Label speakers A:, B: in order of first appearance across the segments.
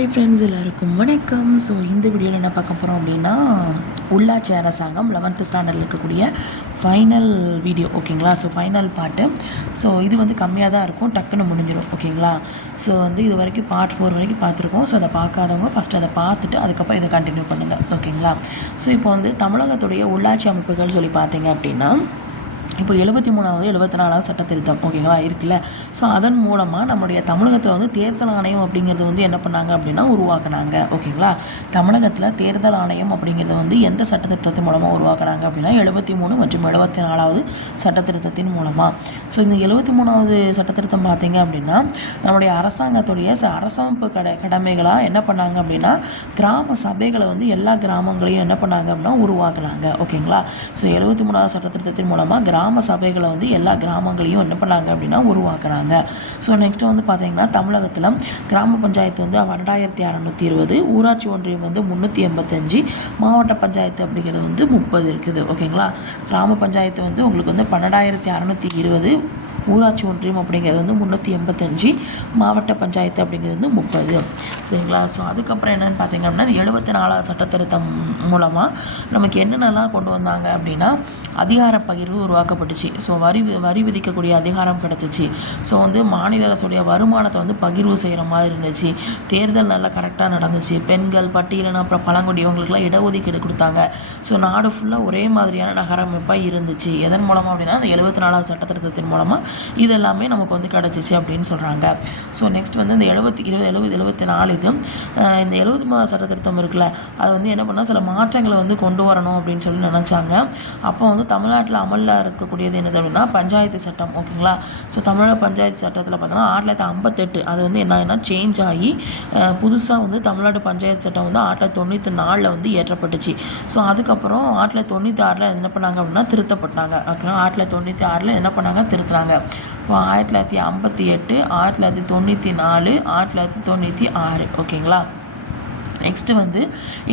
A: Hey friends எல்லாருக்கும் வணக்கம். So இந்த வீடியோவில் என்ன பார்க்க போகிறோம் அப்படின்னா உள்ளாட்சி அரசாங்கம் லெவன்த்து ஸ்டாண்டர்டில் இருக்கக்கூடிய ஃபைனல் வீடியோ ஓகேங்களா ஸோ ஃபைனல் பாட்டு ஸோ இது வந்து கம்மியாக தான் இருக்கும். டக்குன்னு முடிஞ்சிடும் ஓகேங்களா ஸோ வந்து இது வரைக்கும் பார்ட் ஃபோர் வரைக்கும் பார்த்துருக்கோம். ஸோ அதை பார்க்காதவங்க ஃபஸ்ட் அதை பார்த்துட்டு அதுக்கப்புறம் இதை கண்டினியூ பண்ணுங்கள் ஓகேங்களா ஸோ இப்போ வந்து தமிழகத்துடைய உள்ளாட்சி அமைப்புகள் சொல்லி பார்த்தீங்க அப்படின்னா இப்போ எழுபத்தி மூணாவது எழுபத்தி நாலாவது சட்ட திருத்தம் ஓகேங்களா இருக்குல்ல? ஸோ அதன் மூலமாக நம்முடைய தமிழகத்தில் வந்து தேர்தல் ஆணையம் அப்படிங்கிறது வந்து என்ன பண்ணாங்க அப்படின்னா உருவாக்குனாங்க ஓகேங்களா தமிழகத்தில் தேர்தல் ஆணையம் அப்படிங்கிறது வந்து எந்த சட்ட திருத்தத்தின் மூலமாக உருவாக்குனாங்க அப்படின்னா எழுபத்தி மூணு மற்றும் எழுபத்தி நாலாவது சட்ட திருத்தத்தின் மூலமாக ஸோ இந்த எழுபத்தி மூணாவது சட்ட திருத்தம் பார்த்தீங்க அப்படின்னா நம்முடைய அரசாங்கத்துடைய ச அரசமைப்பு கட கடமைகளாக என்ன பண்ணாங்க அப்படின்னா கிராம சபைகளை வந்து எல்லா கிராமங்களையும் என்ன பண்ணாங்க அப்படின்னா உருவாக்குனாங்க ஓகேங்களா ஸோ எழுபத்தி மூணாவது சட்ட திருத்தத்தின் மூலமாக கிராம கிராம சபைகளை வந்து எல்லா கிராமங்களையும் என்ன பண்ணாங்க அப்படின்னா உருவாக்குனாங்க. ஸோ நெக்ஸ்ட்டு வந்து பார்த்தீங்கன்னா தமிழகத்தில் கிராம பஞ்சாயத்து வந்து பன்னெண்டாயிரத்தி அறநூற்றி இருபது ஊராட்சி ஒன்றியம் வந்து முந்நூற்றி எண்பத்தஞ்சு மாவட்ட பஞ்சாயத்து அப்படிங்கிறது வந்து முப்பது இருக்குது. ஓகேங்களா கிராம பஞ்சாயத்து வந்து உங்களுக்கு வந்து பன்னெண்டாயிரத்தி அறநூற்றி இருபது ஊராட்சி ஒன்றியம் அப்படிங்கிறது வந்து முந்நூற்றி எண்பத்தஞ்சு மாவட்ட பஞ்சாயத்து அப்படிங்கிறது வந்து முப்பது. சரிங்களா? ஸோ அதுக்கப்புறம் என்னென்னு பார்த்தீங்க அப்படின்னா எழுபத்தி நாலாவது சட்டத்திருத்தம் மூலமாக நமக்கு என்னென்னலாம் கொண்டு வந்தாங்க அப்படின்னா அதிகார பகிர்வு உருவாக்கப்பட்டுச்சு. ஸோ வரி வி- வரி விதிக்கக்கூடிய அதிகாரம் கிடச்சிச்சு. ஸோ வந்து மாநில அரசுடைய வருமானத்தை வந்து பகிர்வு செய்கிற மாதிரி இருந்துச்சு. தேர்தல் நல்லா கரெக்டாக நடந்துச்சு. பெண்கள் பட்டியலின அப்புறம் பழங்குடி இவங்களுக்குலாம் இடஒதுக்கீடு கொடுத்தாங்க. ஸோ நாடு ஃபுல்லாக ஒரே மாதிரியான நகரமைப்பாக இருந்துச்சு. எதன் மூலமாக அப்படின்னா அந்த எழுபத்தி நாலாவது சட்டத்திருத்தத்தின் மூலமாக இதெல்லாமே நமக்கு வந்து கிடச்சிச்சு அப்படின்னு சொல்கிறாங்க ஸோ நெக்ஸ்ட் வந்து இந்த எழுபத்தி இருபது எழுபது எழுபத்தி நாலு இது இந்த எழுபத்தி மூணாவது சட்ட திருத்தம் இருக்குல்ல அது வந்து என்ன பண்ணால் சில மாற்றங்களை வந்து கொண்டு வரணும் அப்படின்னு சொல்லி நினச்சாங்க. அப்போ வந்து தமிழ்நாட்டில் அமலில் இருக்கக்கூடியது என்னது அப்படின்னா பஞ்சாயத்து சட்டம் ஓகேங்களா? ஸோ தமிழக பஞ்சாயத்து சட்டத்தில் பார்த்தோன்னா ஆயிரத்தி தொள்ளாயிரத்தி ஐம்பத்தெட்டு அது வந்து என்னன்னா சேஞ்ச் ஆகி புதுசாக வந்து தமிழ்நாடு பஞ்சாயத்து சட்டம் வந்து ஆயிரத்தி தொள்ளாயிரத்தி தொண்ணூற்றி நாலில் வந்து ஏற்றப்பட்டுச்சு ஸோ அதுக்கப்புறம் ஆயிரத்தி தொள்ளாயிரத்தி தொண்ணூற்றி ஆறில் என்ன பண்ணாங்க அப்படின்னா திருத்தப்பட்டாங்க. ஓகேங்களா? ஆயிரத்தி தொள்ளாயிரத்தி தொண்ணூற்றி ஆறில் என்ன பண்ணாங்க? திருத்துறாங்க இப்போ ஆயிரத்தி தொள்ளாயிரத்தி ஐம்பத்தி எட்டு ஆயிரத்தி தொள்ளாயிரத்தி தொண்ணூற்றி நாலு ஆயிரத்தி தொள்ளாயிரத்தி தொண்ணூற்றி ஆறு. ஓகேங்களா? நெக்ஸ்ட்டு வந்து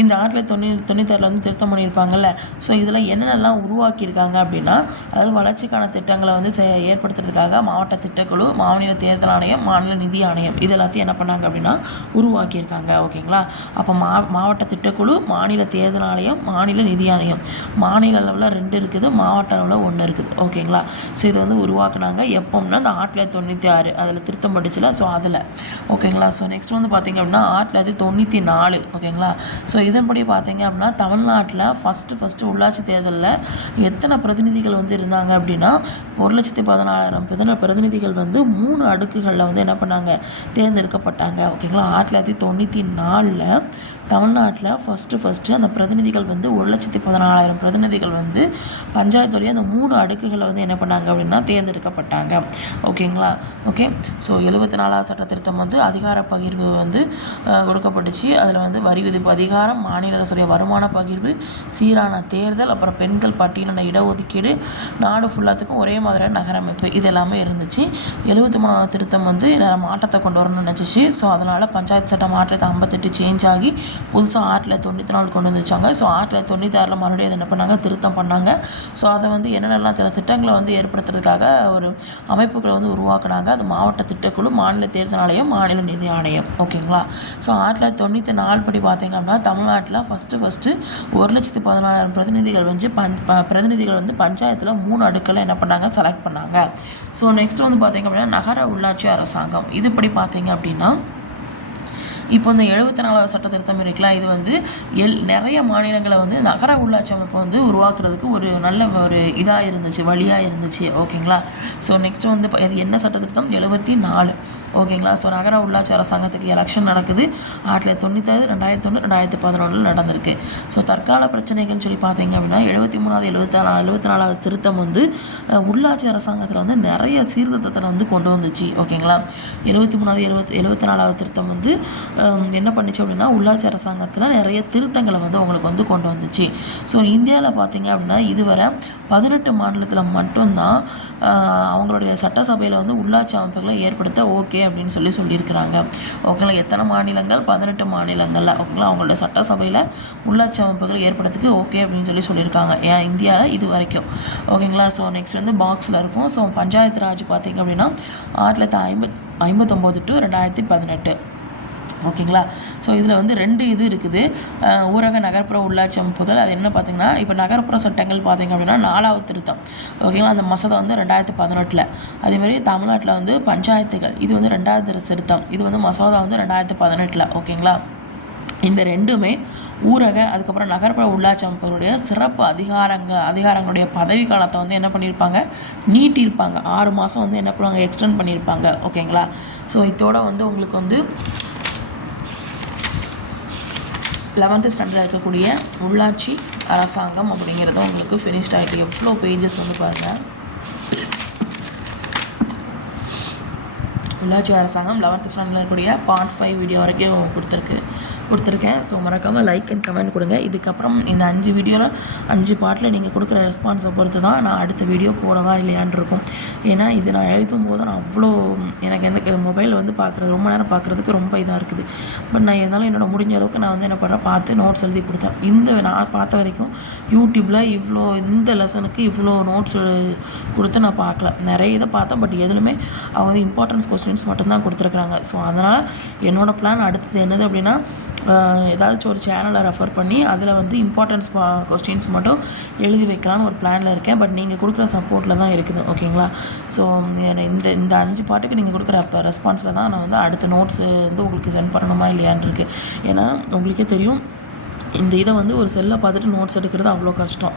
A: இந்த ஆயிரத்தி தொண்ணூறு தொண்ணூத்தாறில் வந்து திருத்தம் பண்ணியிருப்பாங்கல்ல. ஸோ இதில் என்னென்னலாம் உருவாக்கியிருக்காங்க அப்படின்னா அதாவது வளர்ச்சிக்கான திட்டங்களை வந்து ஏற்படுத்துறதுக்காக மாவட்ட திட்டக்குழு மாநில தேர்தல் ஆணையம் மாநில நிதி ஆணையம் இது எல்லாத்தையும் என்ன பண்ணாங்க அப்படின்னா உருவாக்கியிருக்காங்க. ஓகேங்களா? அப்போ மா மாவட்ட திட்டக்குழு மாநில தேர்தல் ஆணையம் மாநில நிதி ஆணையம். மாநில அளவில் ரெண்டு இருக்குது மாவட்ட அளவில் ஒன்று இருக்குது. ஓகேங்களா? ஸோ இதை வந்து உருவாக்குனாங்க. எப்போம்னா அந்த ஆயிரத்தி தொள்ளாயிரத்தி தொண்ணூற்றி ஆறு அதில் திருத்தம் படிச்சுல ஸோ அதில். ஓகேங்களா? ஸோ நெக்ஸ்ட் வந்து பார்த்திங்க அப்படின்னா ஆயிரத்தி தொள்ளாயிரத்தி தொண்ணூற்றி நாலு. ஓகேங்களா? ஸோ இதன்படி பார்த்தீங்க அப்படின்னா தமிழ்நாட்டில் ஃபஸ்ட்டு ஃபஸ்ட்டு உள்ளாட்சி தேர்தலில் எத்தனை பிரதிநிதிகள் வந்து இருந்தாங்க அப்படின்னா ஒரு லட்சத்தி பதினாலாயிரம் பிரதின பிரதிநிதிகள் வந்து மூணு அடுக்குகளில் வந்து என்ன பண்ணாங்க? தேர்ந்தெடுக்கப்பட்டாங்க. ஓகேங்களா? ஆயிரத்தி தொள்ளாயிரத்தி தொண்ணூற்றி நாலில் தமிழ்நாட்டில் ஃபஸ்ட்டு ஃபஸ்ட்டு அந்த பிரதிநிதிகள் வந்து ஒரு லட்சத்தி பதினாலாயிரம் பிரதிநிதிகள் வந்து பஞ்சாயத்துடைய அந்த மூணு அடுக்குகளை வந்து என்ன பண்ணாங்க அப்படின்னா தேர்ந்தெடுக்கப்பட்டாங்க. ஓகேங்களா? ஓகே? ஸோ எழுபத்தி நாலாவது சட்ட திருத்தம் வந்து அதிகார பகிர்வு வந்து கொடுக்கப்பட்டுச்சு. அதில் வந்து வரி விதிப்பு அதிகாரம் மாநில அரசுடைய வருமான பகிர்வு சீரான தேர்தல் அப்புறம் பெண்கள் பட்டியலின இடஒதுக்கீடு நாடு ஃபுல்லாத்துக்கும் ஒரே மாதிரியான நகரமைப்பு இது எல்லாமே இருந்துச்சு. எழுபத்தி மூணாவது திருத்தம் வந்து மாற்றத்தை கொண்டு வரணும்னு நினச்சிச்சு. ஸோ அதனால் பஞ்சாயத்து சட்டம் மாற்றத்தை ஐம்பத்தெட்டு சேஞ்ச் ஆகி புதுசாக ஆயிரத்தி தொள்ளாயிரத்தி தொண்ணூற்றி நாலு கொண்டு வந்துச்சாங்க. ஸோ ஆயிரத்தி தொள்ளாயிரத்தி தொண்ணூற்றி ஆறில் மறுபடியும் அதை என்ன பண்ணாங்க? திருத்தம் பண்ணாங்க. ஸோ அதை வந்து என்னென்னலாம் சில திட்டங்களை வந்து ஏற்படுத்துறதுக்காக ஒரு அமைப்புகளை வந்து உருவாக்குனாங்க. அது மாவட்ட திட்டக்குழு மாநில தேர்தல் ஆணையம் மாநில நிதி ஆணையம். ஓகேங்களா? ஸோ ஆயிரத்தி தொள்ளாயிரத்தி தொண்ணூற்றி நாலு படி பார்த்தீங்க அப்படின்னா தமிழ்நாட்டில் ஃபஸ்ட்டு ஃபஸ்ட்டு ஒரு லட்சத்து பதினாலாயிரம் பிரதிநிதிகள் வந்து பஞ் ப- பிரதிநிதிகள் வந்து பஞ்சாயத்தில் மூணு அடுக்கில் என்ன பண்ணாங்க? செலக்ட் பண்ணாங்க. ஸோ நெக்ஸ்ட் வந்து பார்த்தீங்க அப்படின்னா நகர உள்ளாட்சி அரசாங்கம். இதுபடி பார்த்தீங்க அப்படின்னா இப்போ இந்த எழுபத்தி நாலாவது சட்ட திருத்தம் இருக்குல்ல இது வந்து எல் நிறைய மாநிலங்களை வந்து நகர உள்ளாட்சி அமைப்பை வந்து உருவாக்குறதுக்கு ஒரு நல்ல ஒரு இதாக இருந்துச்சு வழியாக இருந்துச்சு ஓகேங்களா? ஸோ நெக்ஸ்ட் வந்து இது என்ன சட்ட திருத்தம்? எழுபத்தி நாலு ஓகேங்களா? ஸோ நகர உள்ளாட்சி அரசாங்கத்துக்கு எலெக்ஷன் நடக்குது. ஆயிரத்தி தொள்ளாயிரத்தி தொண்ணூத்தாறு ரெண்டாயிரத்தி ஒன்று ரெண்டாயிரத்தி பதினொன்றில் நடந்திருக்கு. ஸோ தற்கால பிரச்சனைகள்னு சொல்லி பார்த்தீங்க அப்படின்னா எழுபத்தி மூணாவது எழுபத்தி நாலு எழுபத்தி நாலாவது திருத்தம் வந்து உள்ளாட்சி அரசாங்கத்தில் வந்து நிறைய சீர்திருத்தத்தை வந்து கொண்டு வந்துச்சு. ஓகேங்களா? எழுபத்தி மூணாவது எழுபத்தி எழுபத்தி நாலாவது திருத்தம் வந்து என்ன பண்ணிச்சு அப்படின்னா உள்ளாட்சி அரசாங்கத்தில் நிறைய திருத்தங்களை வந்து அவங்களுக்கு வந்து கொண்டு வந்துச்சு. ஸோ இந்தியாவில் பார்த்தீங்க அப்படின்னா இதுவரை பதினெட்டு மாநிலத்தில் மட்டும்தான் அவங்களுடைய சட்டசபையில் வந்து உள்ளாட்சி அமைப்புகளை ஏற்படுத்த ஓகே அப்படின்னு சொல்லி சொல்லியிருக்கிறாங்க. ஓகேங்களா எத்தனை மாநிலங்கள்? பதினெட்டு மாநிலங்களில் ஓகேங்களா அவங்களோட சட்டசபையில் உள்ளாட்சி அமைப்புகள் ஏற்படுறதுக்கு ஓகே அப்படின்னு சொல்லி சொல்லியிருக்காங்க. ஏன்? இந்தியாவில் இது வரைக்கும் ஓகேங்களா ஸோ நெக்ஸ்ட் வந்து பாக்ஸில் இருக்கும். ஸோ பஞ்சாயத்து ராஜ் பார்த்தீங்க அப்படின்னா ஆயிரத்தி தொள்ளாயிரத்தி ஐம்பத் ஐம்பத்தொம்போது டு ரெண்டாயிரத்தி பதினெட்டு. ஓகேங்களா? ஸோ இதில் வந்து ரெண்டு இது இருக்குது. ஊரக நகர்ப்புற உள்ளாட்சி அமைப்புகள். அது என்ன பார்த்தீங்கன்னா இப்போ நகர்ப்புற சட்டங்கள் பார்த்தீங்க அப்படின்னா நாலாவது திருத்தம். ஓகேங்களா? அந்த மசோதா வந்து ரெண்டாயிரத்து பதினெட்டில். அதேமாதிரி தமிழ்நாட்டில் வந்து பஞ்சாயத்துகள். இது வந்து ரெண்டாவது திருத்தம். இது வந்து மசோதா வந்து ரெண்டாயிரத்து பதினெட்டில். ஓகேங்களா? இந்த ரெண்டுமே ஊரக அதுக்கப்புறம் நகர்ப்புற உள்ளாட்சி அமைப்புகளுடைய சிறப்பு அதிகாரங்கள் அதிகாரங்களுடைய பதவி காலத்தை வந்து என்ன பண்ணியிருப்பாங்க? நீட்டியிருப்பாங்க. ஆறு மாதம் வந்து என்ன பண்ணுவாங்க? எக்ஸ்டெண்ட் பண்ணியிருப்பாங்க. ஓகேங்களா? ஸோ இதோட வந்து உங்களுக்கு வந்து லெவன்த்து ஸ்டாண்டர்டில் இருக்கக்கூடிய உள்ளாட்சி அரசாங்கம் அப்படிங்கிறது உங்களுக்கு ஃபினிஷ்ட் ஆகிட்டு எவ்வளோ பேஜஸ் வந்து பாருங்கள் உள்ளாட்சி அரசாங்கம் லெவன்த்து ஸ்டாண்டர்டில் இருக்கக்கூடிய பார்ட் ஃபைவ் வீடியோ வரைக்கும் கொடுத்துருக்கு. கொடுத்துருக்கேன். ஸோ மறக்காமல் லைக் அண்ட் கமெண்ட் கொடுங்க. இதுக்கப்புறம் இந்த அஞ்சு வீடியோவில் அஞ்சு பார்ட்டில் நீங்கள் கொடுக்குற ரெஸ்பான்ஸை பொறுத்து தான் நான் அடுத்த வீடியோ போடவா இல்லையான்னு இருக்கும். ஏன்னா இது நான் எழுதும் போது நான் அவ்வளோ எனக்கு எந்த மொபைல் வந்து பார்க்குறது ரொம்ப நேரம் பார்க்குறதுக்கு ரொம்ப இதாக இருக்குது. பட் நான் இருந்தாலும் என்னோட முடிஞ்ச அளவுக்கு நான் வந்து என்ன பண்ணுறேன் பார்த்து நோட்ஸ் எழுதி கொடுத்தேன். இந்த நான் பார்த்த வரைக்கும் யூடியூப்பில் இவ்வளோ இந்த லெசனுக்கு இவ்வளோ நோட்ஸ் கொடுத்து நான் பார்க்கல. நிறைய இதை பார்த்தேன் பட் எதுலுமே அவங்க வந்து இம்பார்ட்டன்ஸ் கொஸ்டின்ஸ் மட்டும்தான் கொடுத்துருக்குறாங்க. ஸோ அதனால் என்னோடய பிளான் அடுத்தது என்னது அப்படின்னா ஏதாச்சும் ஒரு சேனலை ரெஃபர் பண்ணி அதில் வந்து இம்பார்ட்டன்ஸ் கொஸ்டின்ஸ் மட்டும் எழுதி வைக்கலான்னு ஒரு பிளானில் இருக்கேன். பட் நீங்கள் கொடுக்குற சப்போர்ட்டில் தான் இருக்குது ஓகேங்களா ஸோ இந்த இந்த அஞ்சு பாட்டுக்கு நீங்கள் கொடுக்குற ரெஸ்பான்ஸில் தான் நான் வந்து அடுத்த நோட்ஸ் வந்து உங்களுக்கு சென்ட் பண்ணணுமா இல்லையான்னு இருக்குது ஏன்னா உங்களுக்கே தெரியும் இந்த இதை வந்து ஒரு செல்லை பார்த்துட்டு நோட்ஸ் எடுக்கிறது அவ்வளோ கஷ்டம்.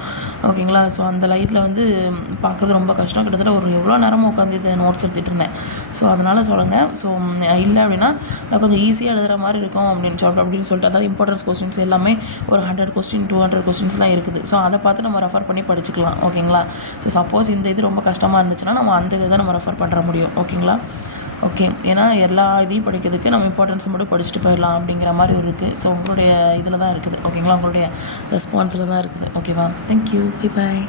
A: ஓகேங்களா? ஸோ அந்த லைட்டில் வந்து பார்க்குறது ரொம்ப கஷ்டம். கிட்டத்தட்ட ஒரு எவ்வளோ நேரமும் உட்காந்து இதை நோட்ஸ் எடுத்துகிட்டு இருந்தேன். ஸோ அதனால் சொல்லுங்கள் ஸோ இல்லை அப்படின்னா நான் கொஞ்சம் ஈஸியாக எழுதுகிற மாதிரி இருக்கும் அப்படின்னு சொல்லிட்டு அப்படின்னு சொல்லிட்டு அதாவது இம்பார்ட்டன்ஸ் கொஸ்டின்ஸ் எல்லாமே ஒரு ஹண்ட்ரட் கொஸ்டின் டூ ஹண்ட்ரட் கொஸ்டின்ஸ்லாம் இருக்குது. ஸோ அதை பார்த்து நம்ம ரெஃபர் பண்ணி படிச்சுக்கலாம். ஓகேங்களா? ஸோ சப்போஸ் இந்த இது ரொம்ப கஷ்டமாக இருந்துச்சுன்னா நம்ம அந்த இதை தான் நம்ம ரெஃபர் பண்ணுற முடியும். ஓகேங்களா? ஓகே. ஏன்னா எல்லா இதையும் படிக்கிறதுக்கு நம்ம இம்பார்ட்டன்ஸ் மட்டும் படிச்சுட்டு போயிடலாம் அப்படிங்கிற மாதிரி இருக்குது ஸோ உங்களுடைய இதில் தான் இருக்குது. ஓகேங்களா உங்களுடைய ரெஸ்பான்ஸில் தான் இருக்குது. ஓகேவா தேங்க்யூ பை பாய்